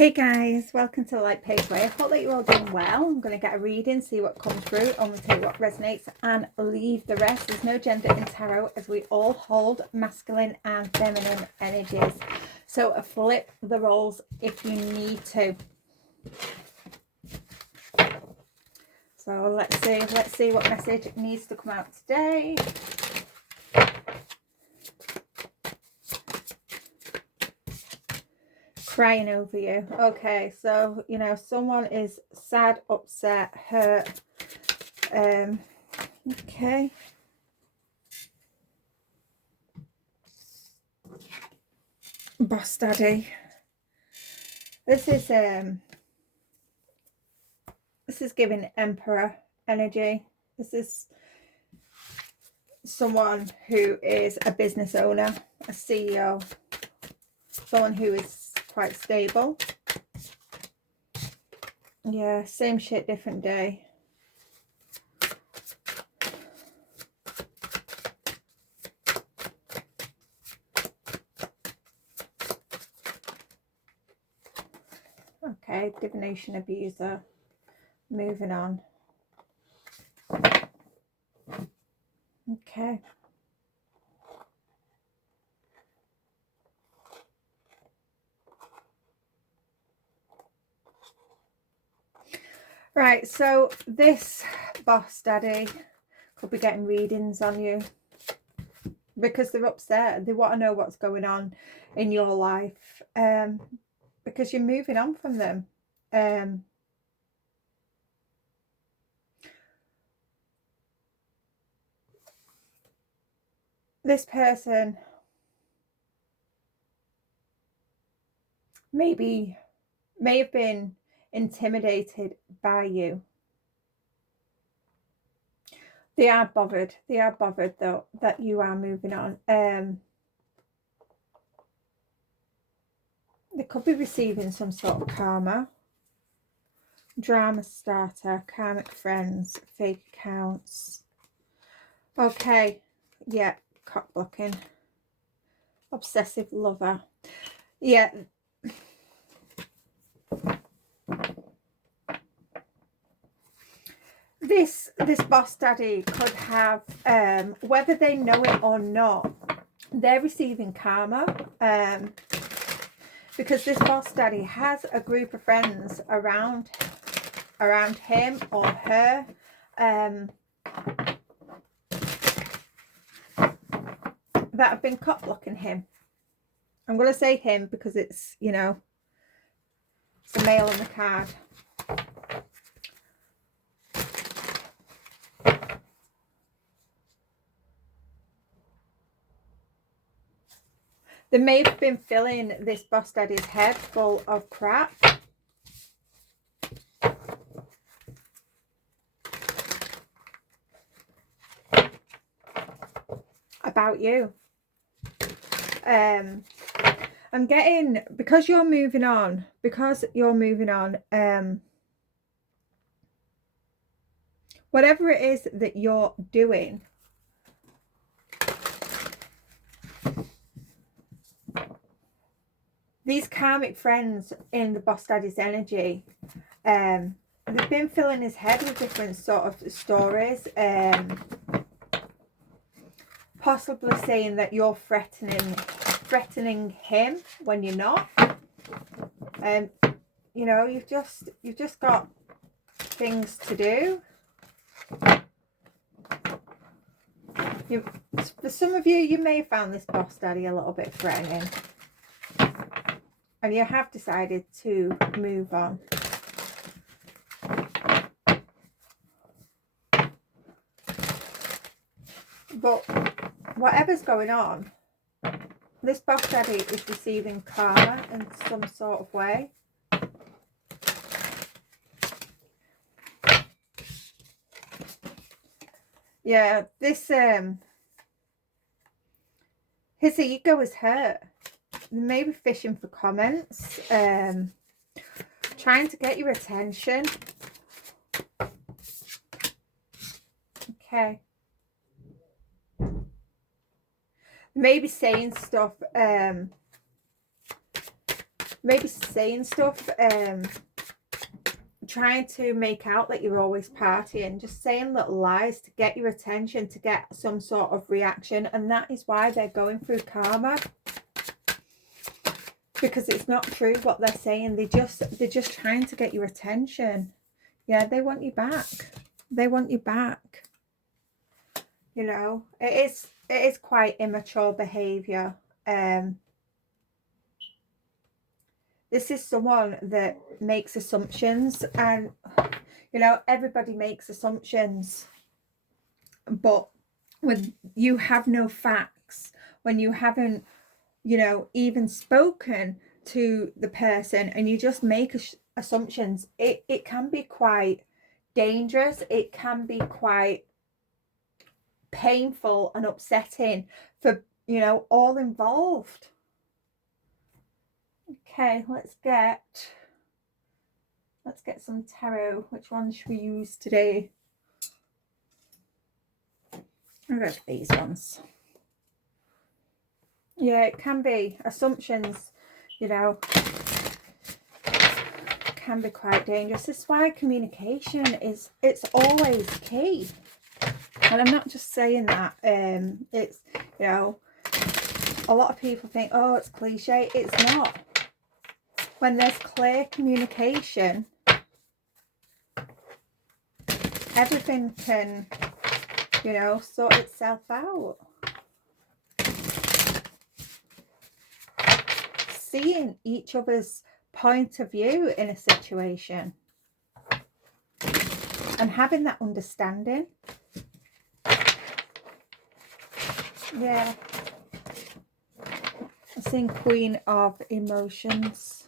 Hey guys, welcome to the Light Page Way. I hope that you're all doing well. I'm going to get a reading, see what comes through, only take what resonates and leave the rest. There's no gender in tarot as we all hold masculine and feminine energies. So flip the roles if you need to. So let's see what message needs to come out today. Crying over you. Okay, so you know someone is sad, upset, hurt. Okay. Boss daddy. This is giving Emperor energy. This is someone who is a business owner, a CEO, someone who is quite stable. Yeah, same shit, different day. Okay, divination abuser. Moving on. Okay. Right, so this boss daddy could be getting readings on you because they're upset. They want to know what's going on in your life because you're moving on from them. This person may have been intimidated by you. They are bothered though that you are moving on. They could be receiving some sort of karma, drama starter, karmic friends, fake accounts. Okay, yeah, cock blocking, obsessive lover. Yeah. This boss daddy could have, whether they know it or not, they're receiving karma, because this boss daddy has a group of friends around him or her, that have been cock blocking him. I'm going to say him because it's, you know, it's a male on the card. They may have been filling this boss daddy's head full of crap. About you. I'm getting, because you're moving on, whatever it is that you're doing, these karmic friends in the boss daddy's energy, they've been filling his head with different sort of stories, possibly saying that you're threatening him when you're not. You know, you've just got things to do. For some of you, you may have found this boss daddy a little bit threatening, and you have decided to move on. But whatever's going on, this boss daddy is receiving karma in some sort of way. Yeah, this his ego is hurt. Maybe fishing for comments, trying to get your attention. Okay. Maybe saying stuff maybe saying stuff, trying to make out that you're always partying, just saying little lies to get your attention, to get some sort of reaction. And that is why they're going through karma, because it's not true what they're saying. They're just trying to get your attention. Yeah, they want you back. They want you back. You know, it is quite immature behavior. This is someone that makes assumptions, and you know, everybody makes assumptions, but when you have no facts, when you haven't, you know, even spoken to the person, and you just make assumptions, it can be quite dangerous. It can be quite painful and upsetting for, you know, all involved. Okay, let's get some tarot. Which one should we use today? I'll go for these ones. Yeah, it can be assumptions, you know, can be quite dangerous. This is why communication it's always key. And I'm not just saying that, it's, you know, a lot of people think, oh, it's cliche. It's not. When there's clear communication, everything can, you know, sort itself out. Seeing each other's point of view in a situation and having that understanding. Yeah. I'm seeing Queen of Emotions.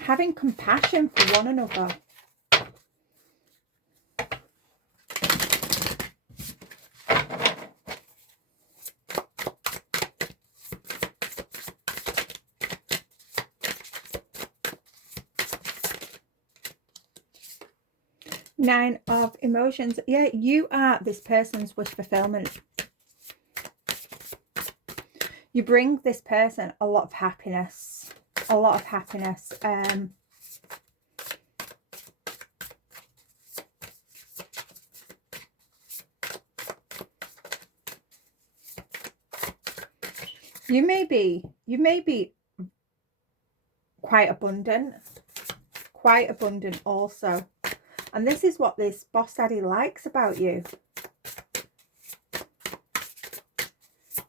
Having compassion for one another. Nine of Emotions. Yeah, you are this person's wish fulfillment. You bring this person a lot of happiness. A lot of happiness. You may be quite abundant also. And this is what this boss daddy likes about you.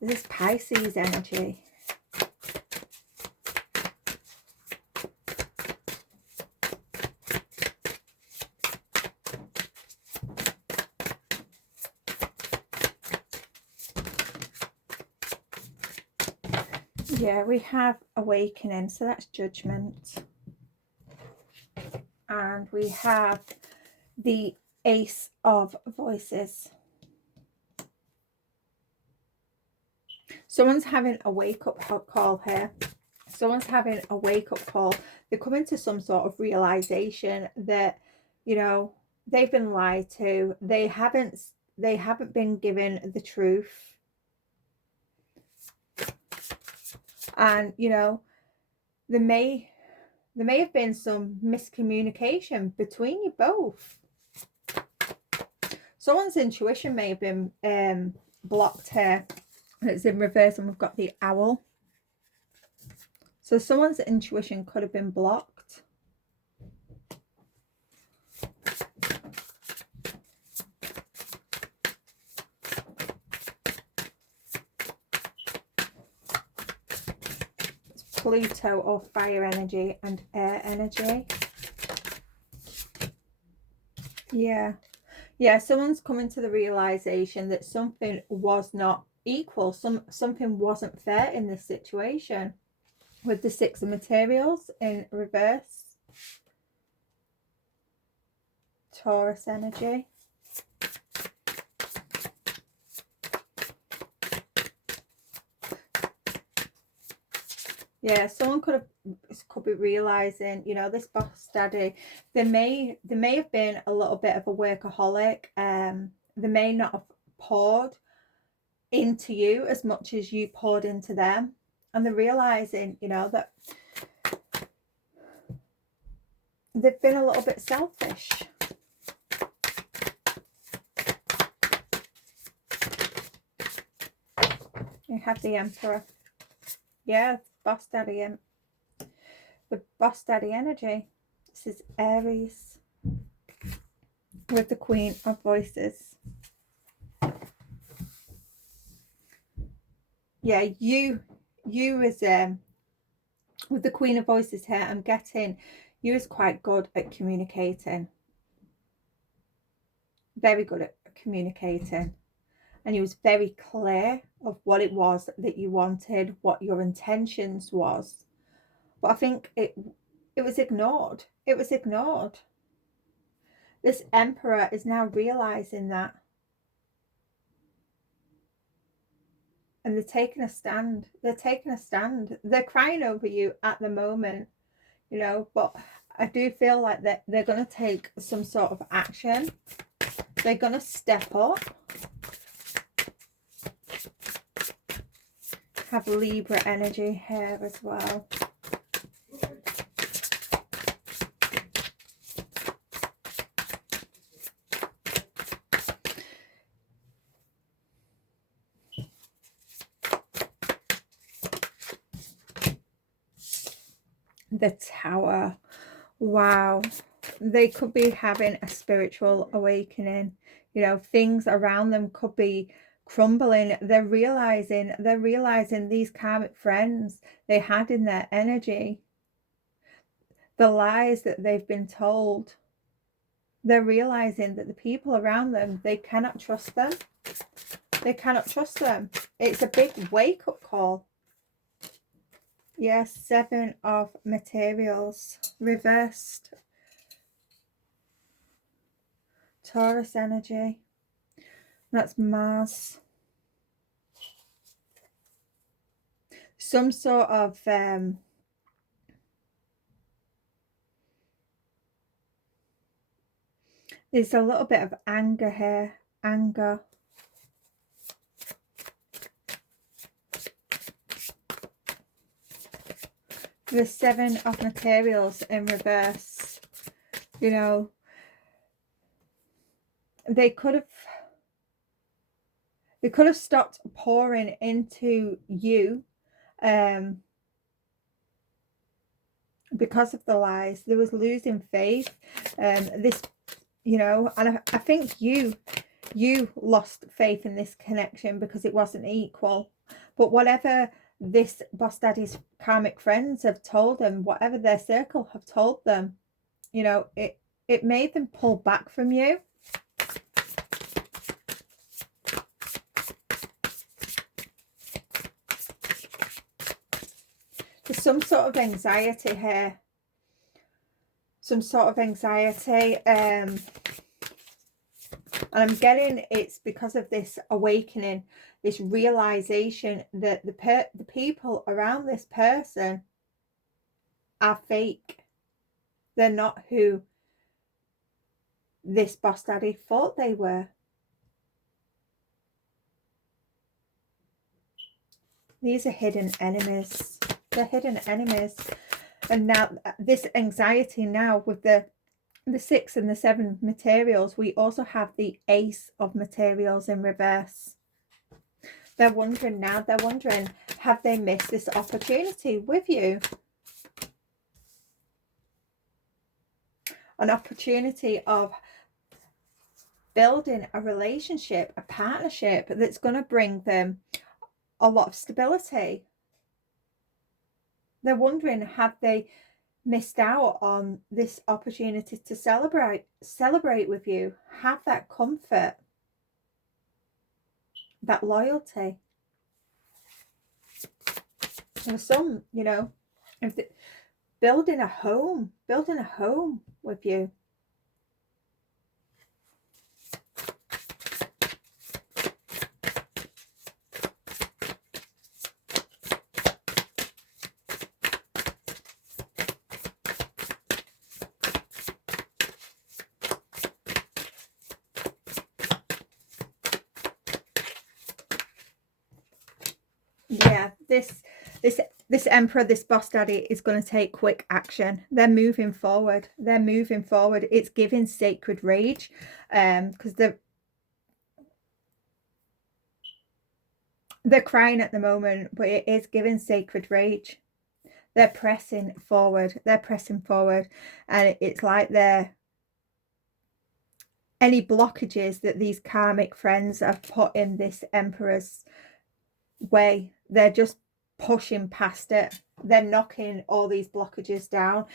This is Pisces energy. Yeah, we have Awakening, so that's Judgment. And we have the Ace of Voices. Someone's having a wake-up call here. Someone's having a wake-up call. They're coming to some sort of realization that, you know, they've been lied to. They haven't been given the truth. And, you know, there may have been some miscommunication between you both. Someone's intuition may have been blocked here. It's in reverse, and we've got the Owl. So someone's intuition could have been blocked. It's Pluto or fire energy and air energy. Yeah, someone's coming to the realization that something was not equal. Something wasn't fair in this situation. With the Six of Materials in reverse. Taurus energy. Yeah, someone could be realizing, you know, this boss daddy, they may have been a little bit of a workaholic. They may not have poured into you as much as you poured into them. And they're realizing, you know, that they've been a little bit selfish. You have the Emperor. Yeah, boss daddy. The boss daddy energy. This is Aries with the Queen of Voices. Yeah, you as with the Queen of Voices here, I'm getting you is quite good at communicating. Very good at communicating. And you was very clear of what it was that you wanted, what your intentions was. But I think it was ignored. It was ignored. This Emperor is now realizing that. And they're taking a stand. They're taking a stand. They're crying over you at the moment, you know, but I do feel like that they're going to take some sort of action. They're going to step up. Have Libra energy here as well. The Tower. Wow. They could be having a spiritual awakening. You know, things around them could be crumbling. They're realizing these karmic friends they had in their energy, the lies that they've been told. They're realizing that the people around them, they cannot trust them. They cannot trust them. It's a big wake-up call. Yes, 7 of Materials reversed. Taurus energy. That's Mars. Some sort of there's a little bit of anger here. Anger. The 7 of Materials in reverse. You know, they could have stopped pouring into you because of the lies. There was losing faith. This, you know, and I think you lost faith in this connection because it wasn't equal. But whatever this boss daddy's karmic friends have told them, whatever their circle have told them, you know, it made them pull back from you. There's some sort of anxiety here. Some sort of anxiety. And I'm getting it's because of this awakening, this realization that the people around this person are fake. They're not who this boss daddy thought they were. These are hidden enemies. They're hidden enemies. And now this anxiety now with the 6 and the 7 Materials, we also have the Ace of Materials in reverse. They're wondering now, have they missed this opportunity with you? An opportunity of building a relationship, a partnership that's going to bring them a lot of stability. They're wondering, have they missed out on this opportunity to celebrate with you, have that comfort, that loyalty? And some, you know, if building a home with you. Yeah, this This emperor, this boss daddy is going to take quick action. They're moving forward. They're moving forward. It's giving sacred rage, because they're crying at the moment, but it is giving sacred rage. They're pressing forward. They're pressing forward, and it's like they're any blockages that these karmic friends have put in this emperor's way, they're just pushing past it. They're knocking all these blockages down.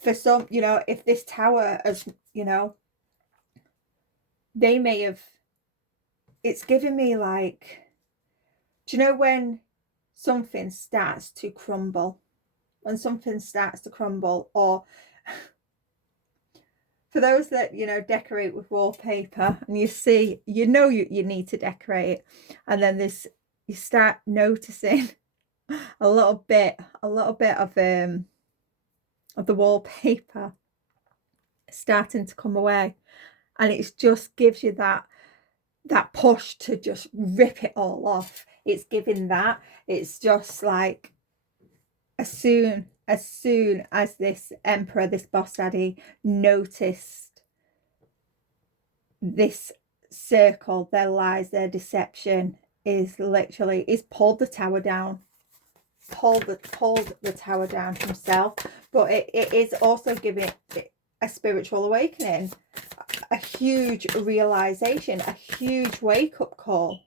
For some, you know, if this tower has, you know, they may have, it's given me like, do you know when something starts to crumble? When something starts to crumble, or for those that, you know, decorate with wallpaper, and you see, you know, you need to decorate, and then this, you start noticing a little bit of the wallpaper starting to come away, and it just gives you that push to just rip it all off. It's giving that. It's just like as soon as this emperor, this boss daddy, noticed this circle, their lies, their deception is literally, is pulled the tower down. Pulled the tower down himself. But it is also giving a spiritual awakening, a huge realization, a huge wake-up call.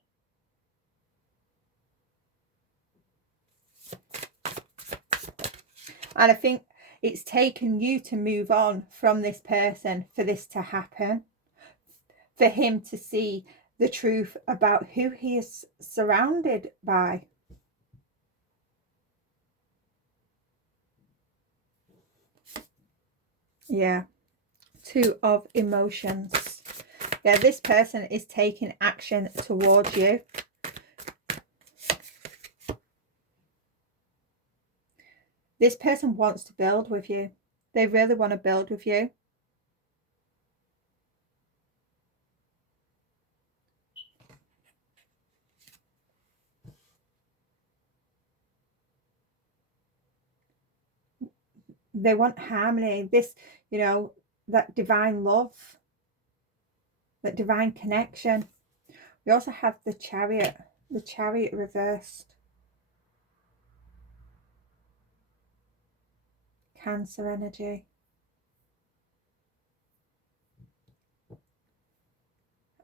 And I think it's taken you to move on from this person for this to happen, for him to see the truth about who he is surrounded by. Yeah. Two of emotions. Yeah, this person is taking action towards you. This person wants to build with you. They really want to build with you. They want harmony. This, you know, that divine love, that divine connection. We also have the Chariot reversed. Cancer energy.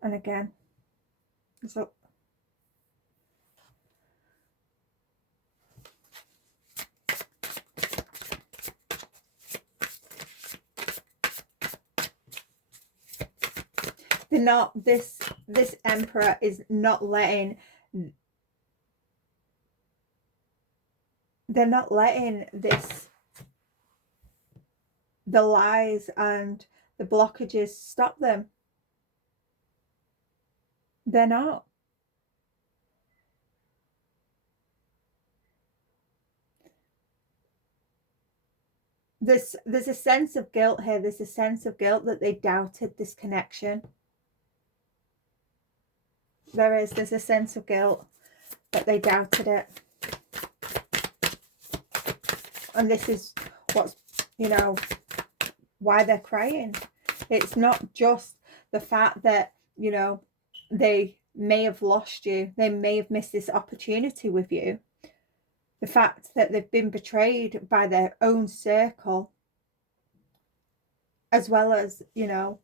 And again, so they're not, this emperor is not letting, they're not letting this, the lies and the blockages, stop them. They're not. There's a sense of guilt here. There's a sense of guilt that they doubted this connection. There's a sense of guilt that they doubted it. And this is what's, you know, why they're crying. It's not just the fact that, you know, they may have lost you. They may have missed this opportunity with you. The fact that they've been betrayed by their own circle, as well as, you know,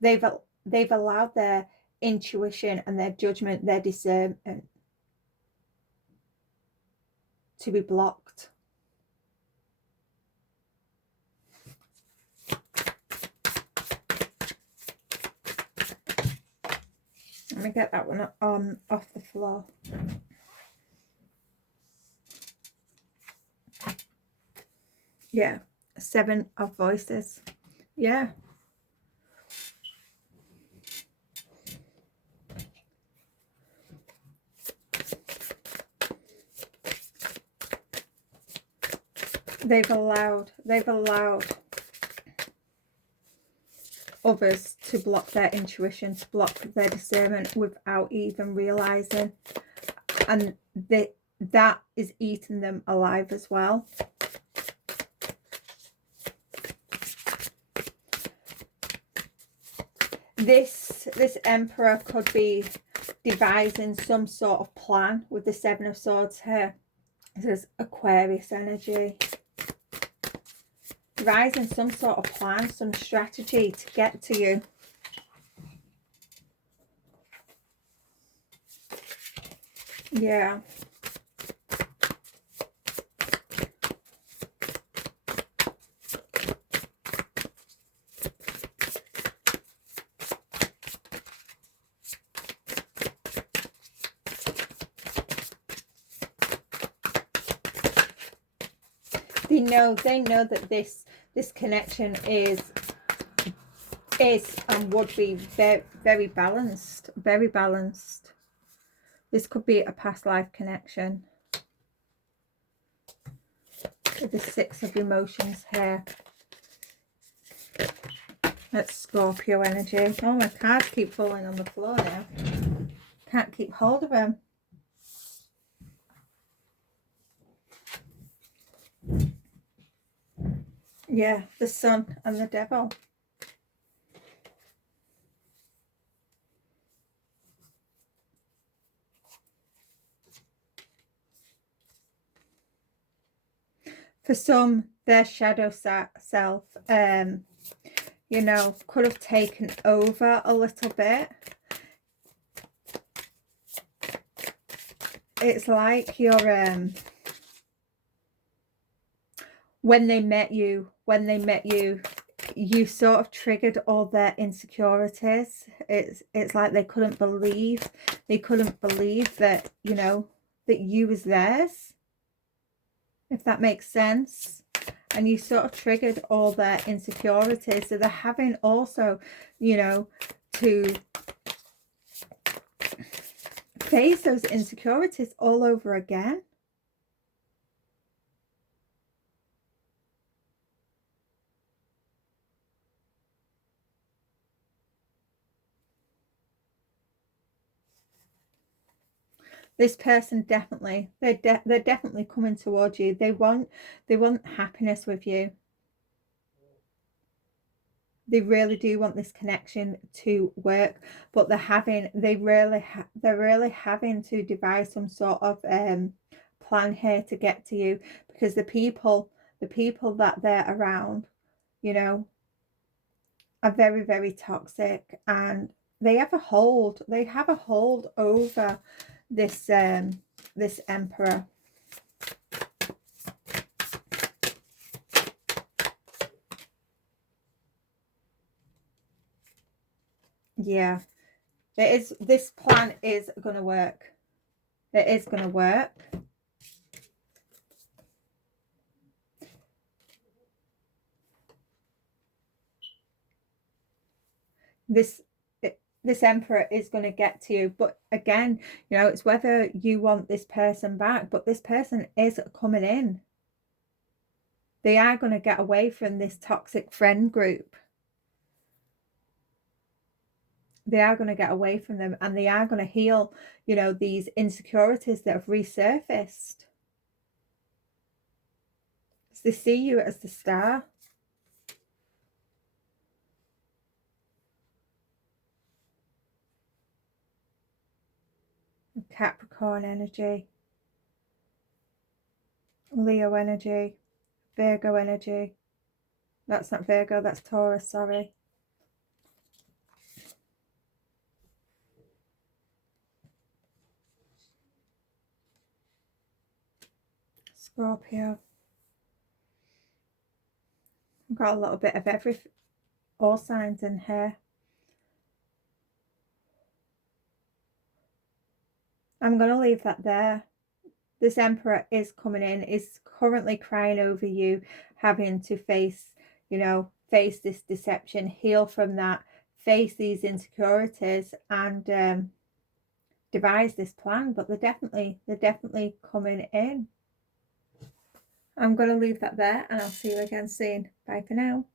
they've allowed their intuition and their judgment, their discernment to be blocked. Let me get that one on off the floor. Yeah, 7 of voices. Yeah. They've allowed others to block their intuition, to block their discernment without even realizing. and that is eating them alive as well. This Emperor could be devising some sort of plan with the Seven of Swords here. This is Aquarius energy. Devising some sort of plan, some strategy to get to you. Yeah. They know that this connection is and would be very, very balanced. Very balanced. This could be a past life connection. With the Six of Emotions here. That's Scorpio energy. Oh, my cards keep falling on the floor now. Can't keep hold of them. Yeah, the Sun and the Devil. For some, their shadow self, you know, could have taken over a little bit. It's like you're, when they met you, you sort of triggered all their insecurities. It's like they couldn't believe that, you know, that you was theirs, if that makes sense. And you sort of triggered all their insecurities. So they're having also, you know, to face those insecurities all over again. This person definitely, they're definitely coming towards you. They want happiness with you. They really do want this connection to work, but they're really having to devise some sort of plan here to get to you, because the people that they're around, you know, are very, very toxic, and they have a hold over this this Emperor. Yeah, this plan is going to work. It is going to work. This Emperor is going to get to you, but again, you know, it's whether you want this person back, but this person is coming in. They are going to get away from this toxic friend group. They are going to get away from them, and they are going to heal, you know, these insecurities that have resurfaced. They see you as the star. Capricorn energy, Leo energy, Virgo energy. That's not Virgo, that's Taurus, sorry. Scorpio. I've got a little bit of all signs in here. I'm going to leave that there. This Emperor is coming in, is currently crying over you, having to face, you know, face this deception, heal from that, face these insecurities, and devise this plan. But they're definitely coming in. I'm going to leave that there, and I'll see you again soon. Bye for now.